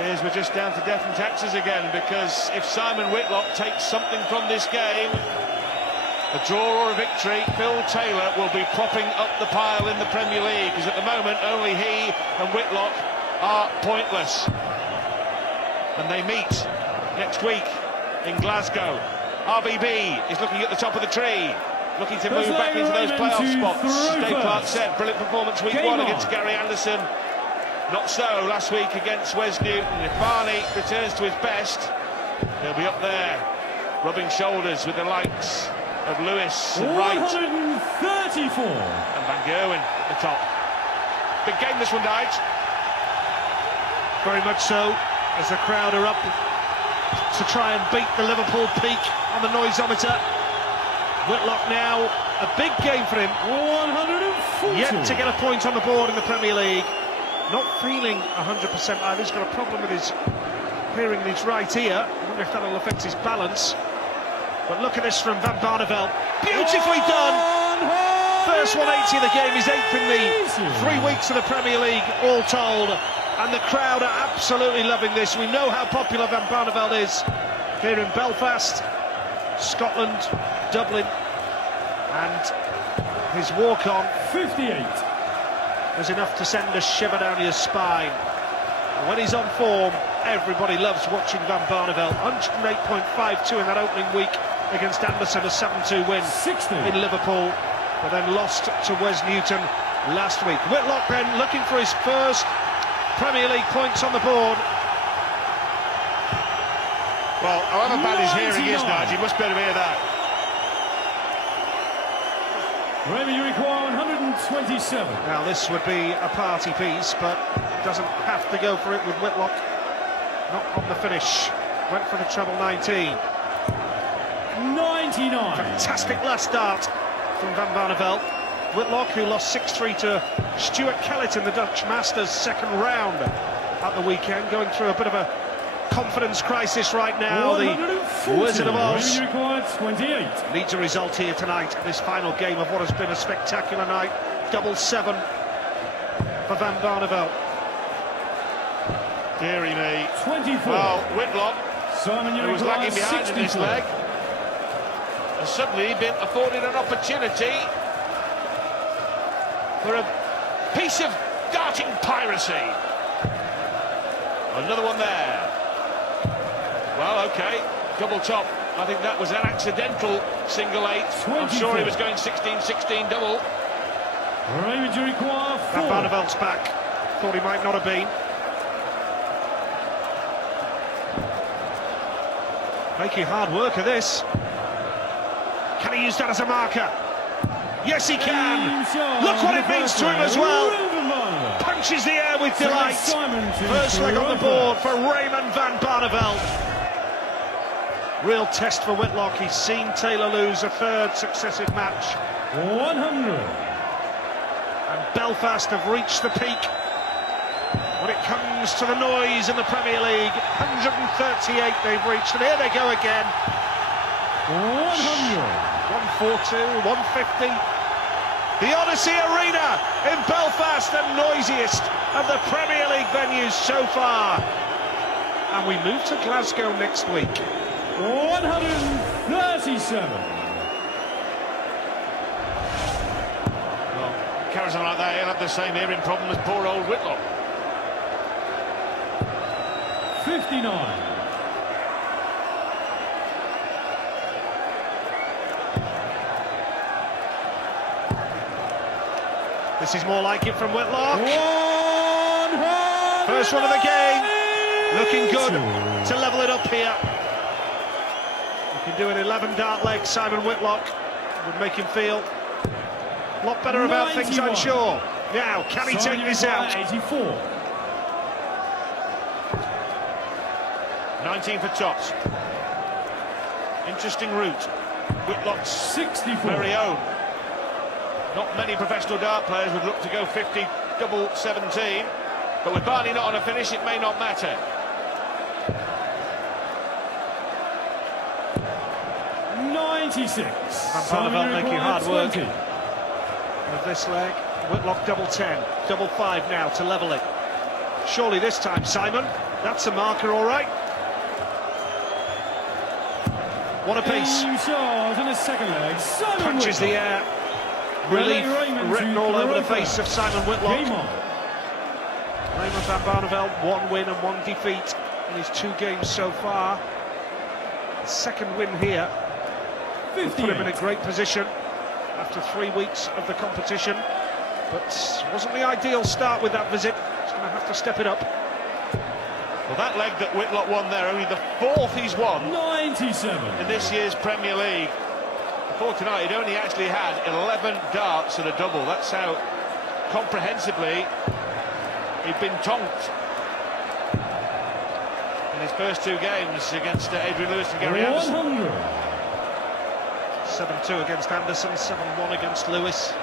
Here's we're just down to death and taxes again, because if Simon Whitlock takes something from this game, a draw or a victory, Phil Taylor will be propping up the pile in the Premier League, because at the moment only he and Whitlock are pointless. And they meet next week in Glasgow. RBB is looking at the top of the tree, looking to move back into those playoff spots. Dave Clark said, brilliant performance week one against Gary Anderson. Not so last week against Wes Newton. If Barney returns to his best, he'll be up there, rubbing shoulders with the likes of Lewis and Wright. 134. And Van Gerwen at the top. Big game this one, Dyche. Very much so, as the crowd are up to try and beat the Liverpool peak on the noisometer. Whitlock now, a big game for him. 140. Yet to get a point on the board in the Premier League. Not feeling 100% either. He's got a problem with his hearing in his right ear. I wonder if that'll affect his balance. But look at this from Van Barneveld. Beautifully done! First 180 of the game, he's 8th in the 3 weeks of the Premier League, all told. And the crowd are absolutely loving this. We know how popular Van Barneveld is here in Belfast, Scotland, Dublin. And his walk-on 58 was enough to send a shiver down your spine. And when he's on form, everybody loves watching Van Barneveld. 108.52 in that opening week against Anderson, a 7-2 win 60 in Liverpool, but then lost to Wes Newton last week. Whitlock then looking for his first Premier League points on the board. Well, however bad his hearing is, Nige, he must be able to hear that. Raymond, you require 127. Now this would be a party piece, but doesn't have to go for it with Whitlock. Not on the finish. Went for the treble 19. 99. Fantastic last start from Van Barneveld. Whitlock, who lost 6-3 to Stuart Kellett in the Dutch Masters second round at the weekend, going through a bit of a confidence crisis right now. The Wizard of Oz Required 28. needs a result here tonight in this final game of what has been a spectacular night. Double 7 for Van Barneveld. Deary me. 24. Well, Whitlock, Simon, you who was require lagging behind in this 64. leg, has suddenly been afforded an opportunity for a piece of darting piracy. Another one there. Well, OK, double top. I think that was an accidental single 8. I'm sure he was going 16-16 double. Raymond, you require 4. Van Barneveld's back. Thought he might not have been. Making hard work of this. Can he use that as a marker? Yes, he can. Look what it means to him as well. Punches the air with delight. First leg on the board for Raymond van Barneveld. Real test for Whitlock. He's seen Taylor lose a third successive match. 100. And Belfast have reached the peak when it comes to the noise in the Premier League. 138 they've reached, and here they go again. 100. 142, 150. The Odyssey Arena in Belfast, the noisiest of the Premier League venues so far. And we move to Glasgow next week. 137. Well, carries on like that, he'll have the same hearing problem as poor old Whitlock. 59. This is more like it from Whitlock. First one of the game. Looking good to level it up here. You can do an 11 dart leg. Simon Whitlock would make him feel a lot better about things, I'm sure. Now, can he take this out? 84. 19 for tops. Interesting route. Whitlock's 64. very own. Not many professional dart players would look to go 50 double 17, but with Barney not on a finish, it may not matter. 96. Van Barneveld making hard work of this leg. Whitlock double 10, double 5 now to level it. Surely this time, Simon. That's a marker, all right. One apiece. Charge in the second leg. Simon Punches the Whitlock. air. Relief Raymond written all over the face of Simon Whitlock. Game on. Raymond van Barneveld, 1 win and 1 defeat in his 2 games so far. Second win here. Put him in a great position after 3 weeks of the competition. But wasn't the ideal start with that visit. He's going to have to step it up. Well, that leg that Whitlock won there, only the 4th he's won 97 in this year's Premier League. Before tonight, he'd only actually had 11 darts and a double. That's how comprehensively he'd been tonked in his first 2 games against Adrian Lewis and Gary Anderson. 100. 7-2 against Anderson, 7-1 against Lewis.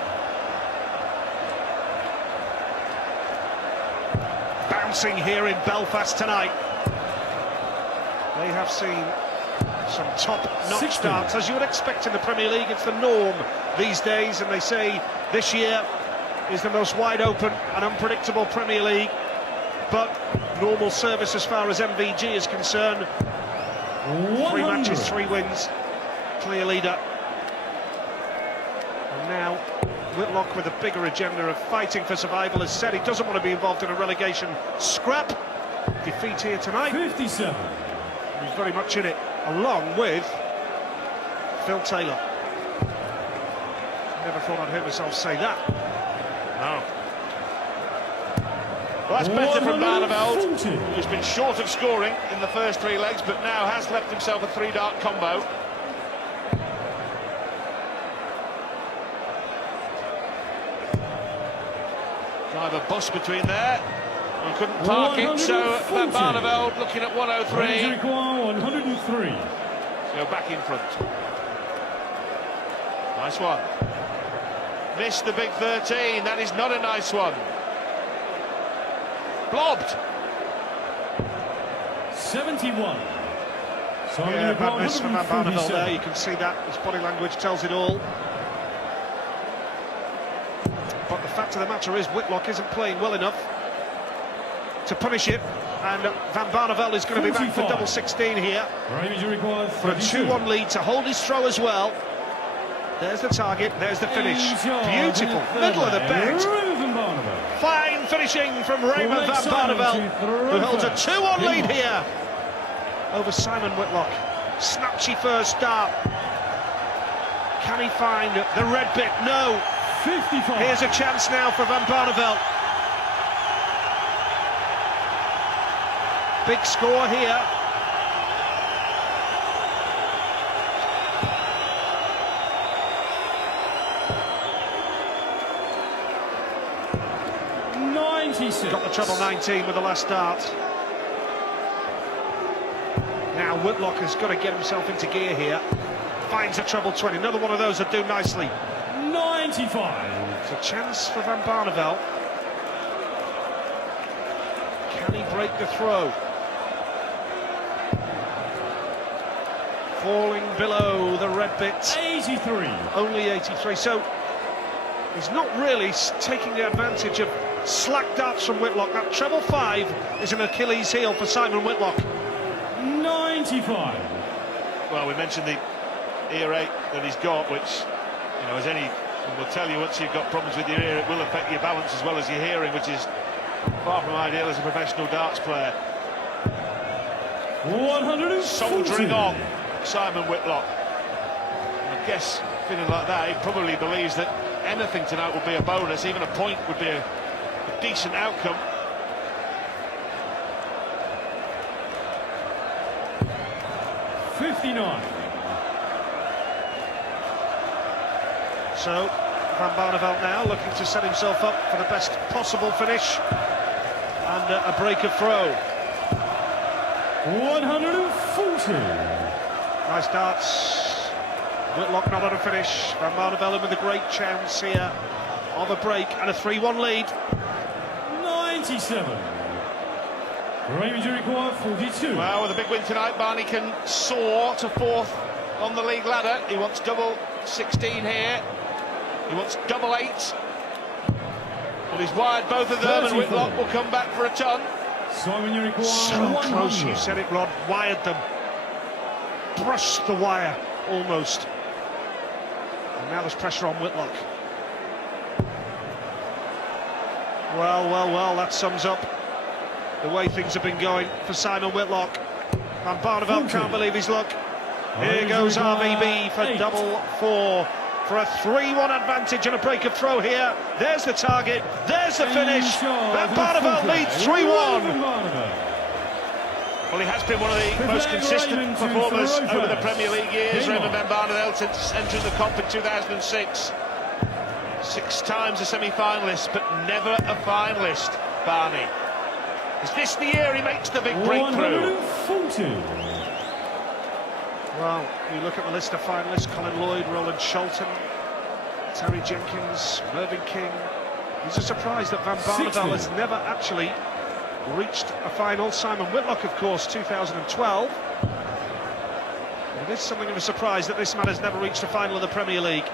Bouncing here in Belfast tonight. They have seen some top-notch 60. starts, as you would expect in the Premier League. It's the norm these days, and they say this year is the most wide-open and unpredictable Premier League. But normal service as far as MVG is concerned. 3 matches, 3 wins, clear leader. And now Whitlock, with a bigger agenda of fighting for survival, has said he doesn't want to be involved in a relegation scrap. Defeat here tonight. 57. He's very much in it, along with Phil Taylor. Never thought I'd hear myself say that. No. Well, that's better from Barneveld, 140. who's been short of scoring in the first 3 legs, but now has left himself a 3-dart combo. Driver bus between there. And couldn't park it, so Van Barneveld looking at 103. Require 103. So back in front. Nice one. Missed the big 13. That is not a nice one. Blobbed. 71. Yeah, bad miss from Van Barneveld there. You can see that. His body language tells it all. But the fact of the matter is, Whitlock isn't playing well enough to punish it, and Van Barneveld is going to be back for double 16 here. For a 2-1 lead to hold his throw as well. There's the target, there's the finish. Beautiful, middle of the bed. Fine finishing from Raymond van Barneveld, who holds a 2-1 lead here over Simon Whitlock. Snatchy first start. Can he find the red bit? No. 55. Here's a chance now for Van Barneveld. Big score here. Got the treble 19 with the last start. Now Whitlock has got to get himself into gear here. Finds a treble 20. Another one of those that do nicely. 95. It's a chance for Van Barneveld. Can he break the throw? Falling below the red bit. 83. Only 83. So he's not really taking the advantage of slack darts from Whitlock. That treble 5 is an Achilles heel for Simon Whitlock. 95. Well, we mentioned the ear ache that he's got, which, you know, as anyone will tell you, once you've got problems with your ear, it will affect your balance as well as your hearing, which is far from ideal as a professional darts player. 140. Soldiering on, Simon Whitlock. And I guess, feeling like that, he probably believes that anything tonight would be a bonus. Even a point would be a decent outcome. So Van Barneveld now looking to set himself up for the best possible finish and a break of throw. 140. Nice darts. Whitlock not on a finish. Van Barneveld with a great chance here of a break and a 3-1 lead. 97. Raymond require 42. Well, with a big win tonight, Barney can soar to 4th on the league ladder. He wants double 16 here. He wants double 8. But he's wired both of them, and Whitlock will come back for a ton. Simon, you require So 100. close, you said it, Rod. Wired them. Brushed the wire, almost. And now there's pressure on Whitlock. Well, that sums up the way things have been going for Simon Whitlock. Van Barneveld can't believe his luck. Here goes RVB for double four. For a 3-1 advantage and a break of throw here. There's the target, there's the finish. Van Barneveld leads 3-1. Well, he has been one of the most consistent performers over the Premier League years, Raymond van Barneveld, since entering the comp in 2006. 6 times a semi-finalist, but never a finalist, Barney. Is this the year he makes the big breakthrough? 140. Well, you look at the list of finalists: Colin Lloyd, Roland Shelton, Terry Jenkins, Mervyn King. It's a surprise that Van Barneveld has never actually reached a final. Simon Whitlock, of course, 2012. It is something of a surprise that this man has never reached a final of the Premier League.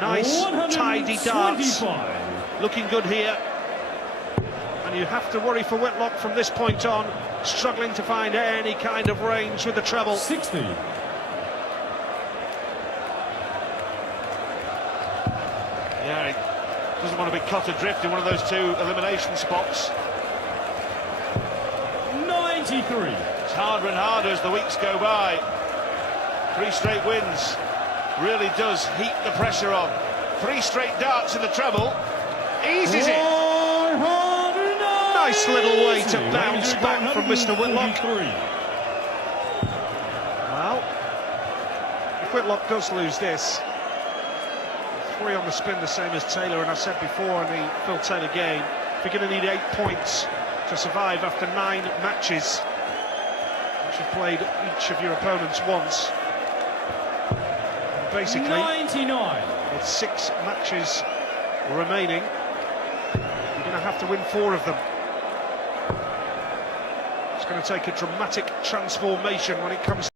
Nice, tidy darts. Looking good here. And you have to worry for Whitlock from this point on, struggling to find any kind of range with the treble. 60. Yeah, he doesn't want to be cut adrift in one of those 2 elimination spots. 93. It's harder and harder as the weeks go by. 3 straight wins really does heap the pressure on. 3 straight darts in the treble. Eases it. Nice little way to bounce back from Mr. Whitlock. Well, if Whitlock does lose this, 3 on the spin, the same as Taylor, and I said before in the Phil Taylor game, if you're going to need 8 points to survive after 9 matches, which you've played each of your opponents once, and basically 99. with 6 matches remaining, you're going to have to win 4 of them. It's going to take a dramatic transformation when it comes to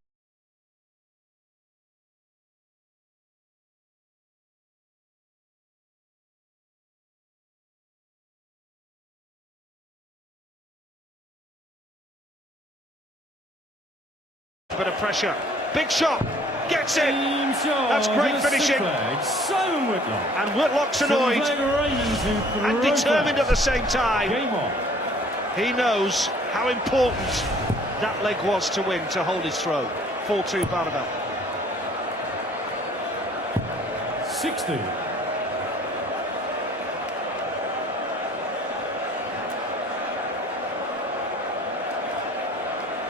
a bit of pressure. Big shot, gets it. That's great finishing. Simon Whitlock. And Whitlock's annoyed and determined at the same time. Game on. He knows how important that leg was to win, to hold his throw. 4-2 Barneveld. 60.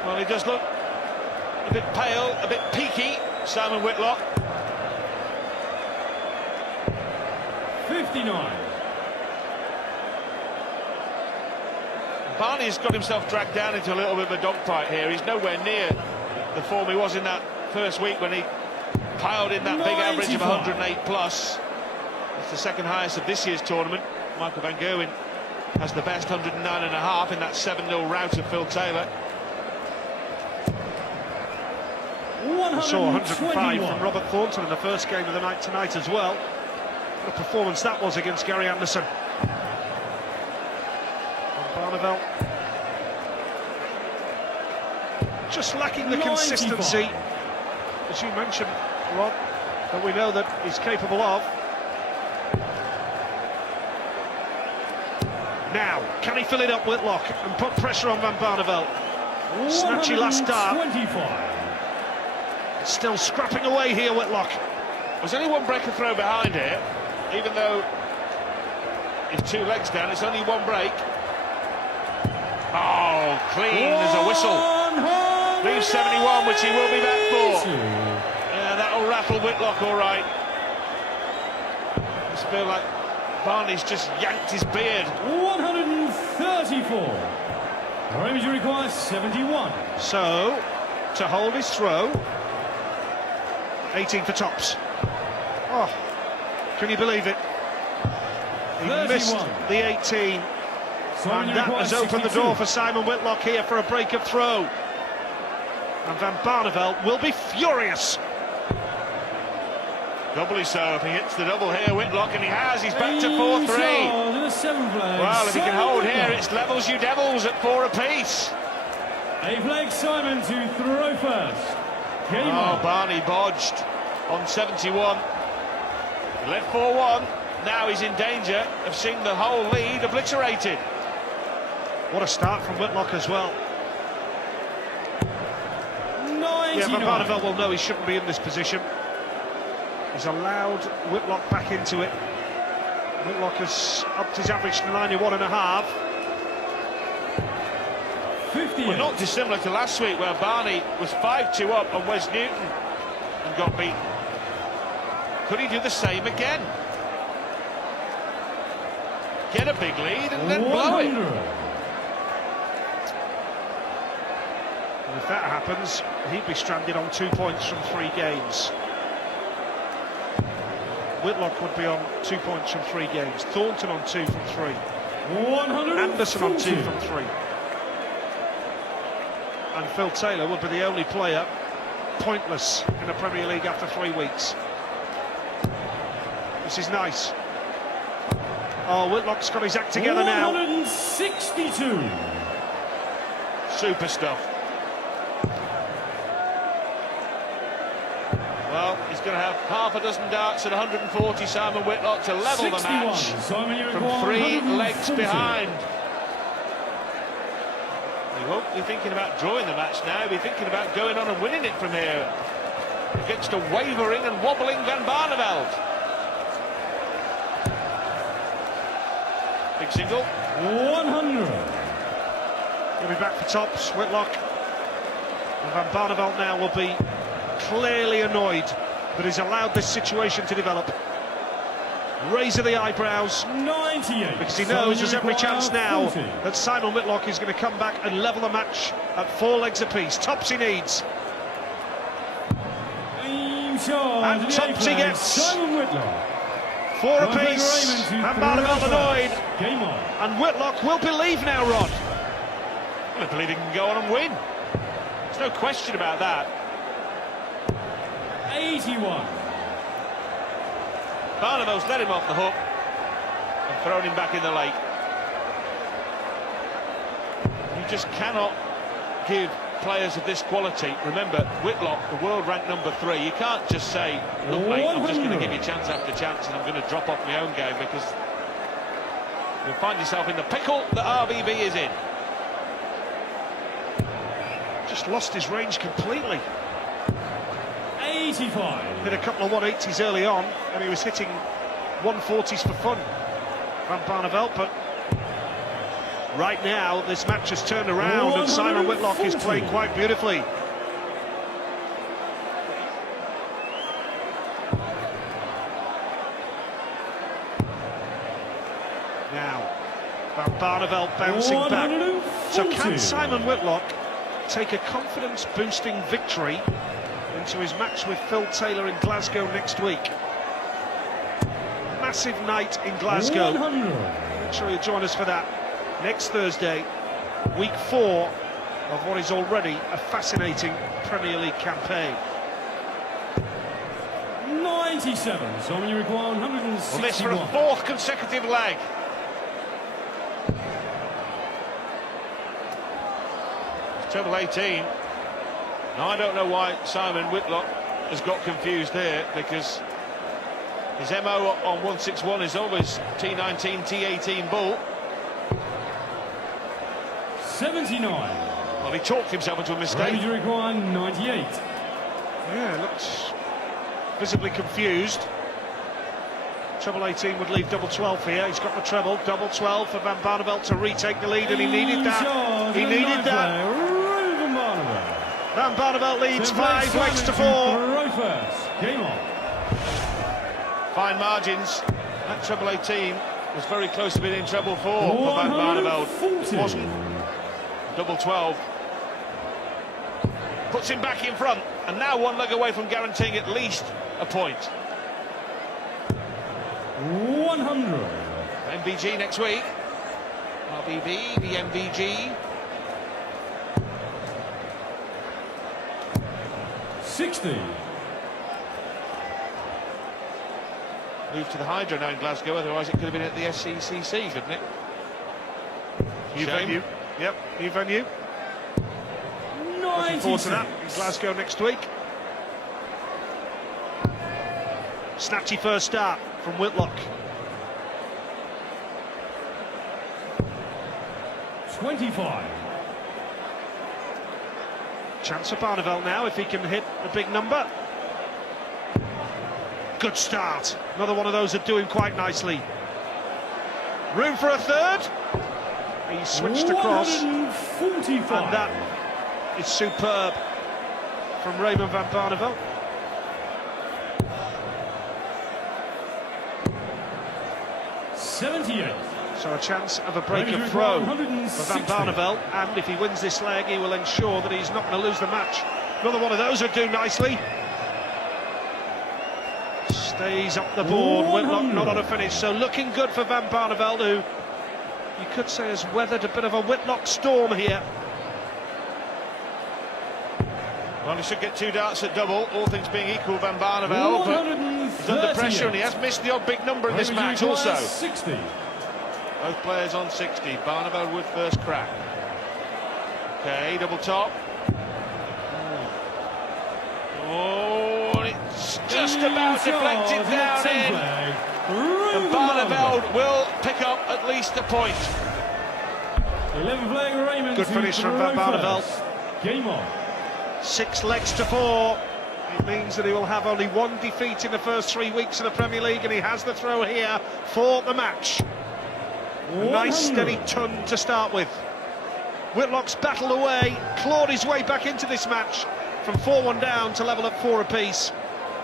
Well, he does look a bit pale, a bit peaky, Simon Whitlock. 59. Barney's got himself dragged down into a little bit of a dogfight here. He's nowhere near the form he was in that first week when he piled in that big average of 108 plus. It's the second highest of this year's tournament. Michael van Gerwen has the best 109.5 in that 7-0 rout of Phil Taylor. We saw 105 from Robert Thornton in the first game of the night tonight as well. What a performance that was against Gary Anderson. Barneveld just lacking the consistency, as you mentioned, Rod, that we know that he's capable of. Now, can he fill it up, Whitlock, and put pressure on Van Barneveld? Snatchy last dart. Still scrapping away here, Whitlock. There's only 1 break of throw behind here, even though he's 2 legs down, it's only 1 break. Oh, clean as a whistle. Leaves 71, which he will be back for. Yeah, that'll rattle Whitlock all right. I just feel like Barney's just yanked his beard. 134. Raymond requires 71. So, to hold his throw, 18 for tops. Oh, can you believe it? He 31. missed the 18. And that has opened the door for Simon Whitlock here for a break of throw. And Van Barneveld will be furious. Doubly so if he hits the double here, Whitlock, and he has. He's back to 4-3. Well, if he can hold here, it's levels you devils at 4 apiece. A flag Simon to throw first. Game on. Barney bodged on 71. He led 4-1. Now he's in danger of seeing the whole lead obliterated. What a start from Whitlock as well. 99. Yeah, Van Barneveld will know he shouldn't be in this position. He's allowed Whitlock back into it. Whitlock has upped his average to 91.5. 58. Well, not dissimilar to last week where Barney was 5-2 up on Wes Newton and got beaten. Could he do the same again? Get a big lead and then blow it. And if that happens, he'd be stranded on 2 points from 3 games. Whitlock would be on 2 points from 3 games. Thornton on 2 from 3. 140. Anderson on 2 from 3. And Phil Taylor would be the only player pointless in the Premier League after 3 weeks. This is nice. Oh, Whitlock's got his act together now. 162. Super stuff. Well, he's going to have half a dozen darts at 140, Simon Whitlock, to level 61. the match from 3 legs behind. He won't be thinking about drawing the match now. He'll be thinking about going on and winning it from here against a wavering and wobbling Van Barneveld. Big single. 100. He'll be back for tops, Whitlock. And Van Barneveld now will be clearly annoyed that he's allowed this situation to develop. Raise of the eyebrows, 98. because he knows there's every chance now that Simon Whitlock is going to come back and level the match at 4 legs apiece. Tops he needs. And tops he gets. Simon Whitlock. 4 apiece. Van Barneveld annoyed. Game on. And Whitlock will believe now, Rod. I believe he can go on and win. There's no question about that. 81. Barneveld's let him off the hook and thrown him back in the lake. You just cannot give players of this quality. Remember, Whitlock, the world ranked number 3. You can't just say, look mate, I'm just going to give you chance after chance and I'm going to drop off my own game, because you'll find yourself in the pickle that RBB is in. Just lost his range completely. 85. Hit a couple of 180s early on, and he was hitting 140s for fun, Van Barneveld, but right now this match has turned around and Simon Whitlock is playing quite beautifully. Now, Van Barneveld bouncing back. So can Simon Whitlock take a confidence-boosting victory into his match with Phil Taylor in Glasgow next week? Massive night in Glasgow. 100. Make sure you join us for that next Thursday, week 4 of what is already a fascinating Premier League campaign. 97. So when you require 161. Well, this for a 4th consecutive leg. Treble 18. Now, I don't know why Simon Whitlock has got confused there, because his MO on 161 is always T19, T18 bull. 79. Well, he talked himself into a mistake. Range required 98. Yeah, looks visibly confused. Treble 18 would leave double 12 here. He's got the treble, double 12 for Van Barneveld to retake the lead, and he needed that. He needed that. Van Barneveld leads 5 legs to 4. Game on. Fine margins. That treble 18 was very close to being in treble 4 for Van Barneveld. Wasn't. Double 12 puts him back in front, and now 1 leg away from guaranteeing at least a point. 100. MVG next week. RBB, the MVG. 60. moved to the Hydro now in Glasgow, otherwise it could have been at the SCCC, couldn't it? New venue. Yep, new venue. Looking forward to that in Glasgow next week. Snatchy first start from Whitlock. 25. Chance for Barneveld now if he can hit a big number. Good start. Another one of those that do him quite nicely. Room for a third. He switched across. 145. And that is superb from Raymond van Barneveld. So a chance of a break of throw for Van Barneveld, and if he wins this leg he will ensure that he's not going to lose the match. Another one of those would do nicely. Stays up the board. Whitlock not on a finish, so looking good for Van Barneveld, who you could say has weathered a bit of a Whitlock storm here. Well, he should get 2 darts at double, all things being equal, Van Barneveld, but he's under pressure and he has missed the odd big number in this match also. 60. Both players on 60. Barneveld with first crack. Okay, double top. Oh, it's just about deflected down in. And Barneveld will pick up at least a point. 11 flag Raymond. Good finish from Van Barneveld. Game on. 6 legs to 4. It means that he will have only 1 defeat in the first 3 weeks of the Premier League, and he has the throw here for the match. A nice steady ton to start with. Whitlock's battled away, clawed his way back into this match from 4-1 down to level at 4 apiece.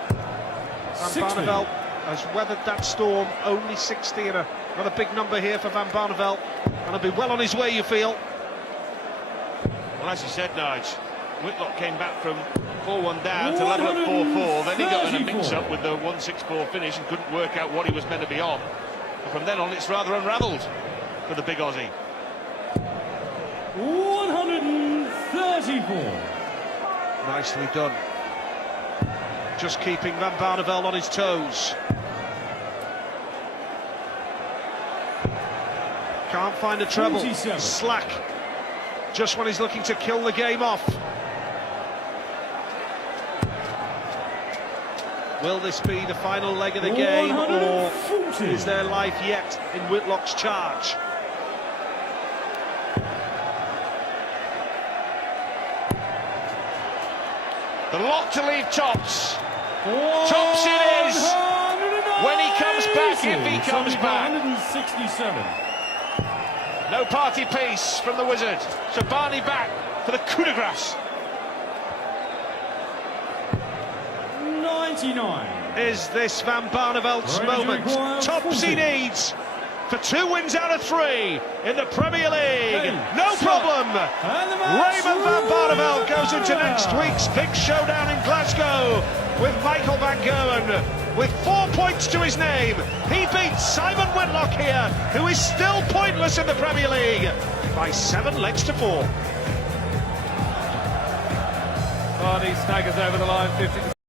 Van Barneveld has weathered that storm, only 60, and another big number here for Van Barneveld, and he'll be well on his way, you feel. Well, as you said, Nige, Whitlock came back from 4-1 down to level at 4-4, then he got in a mix-up with the 1-6-4 finish and couldn't work out what he was meant to be on. And from then on, it's rather unravelled for the big Aussie. 134. Nicely done. Just keeping Van Barneveld on his toes. Can't find a treble. 27. Slack. Just when he's looking to kill the game off. Will this be the final leg of the game, or is there life yet in Whitlock's charge? The lot to leave tops. Tops it is. When he comes back, if he comes back. 167. No party piece from the Wizard. So Barney back for the coup de grace. 99. Is this Van Barneveld's moment? Tops he needs for 2 wins out of 3 in the Premier League. No problem. Raymond van Barneveld goes into next week's big showdown in Glasgow with Michael van Gerwen. With 4 points to his name, he beats Simon Whitlock here, who is still pointless in the Premier League, by 7 legs to 4. Barney staggers over the line, 50.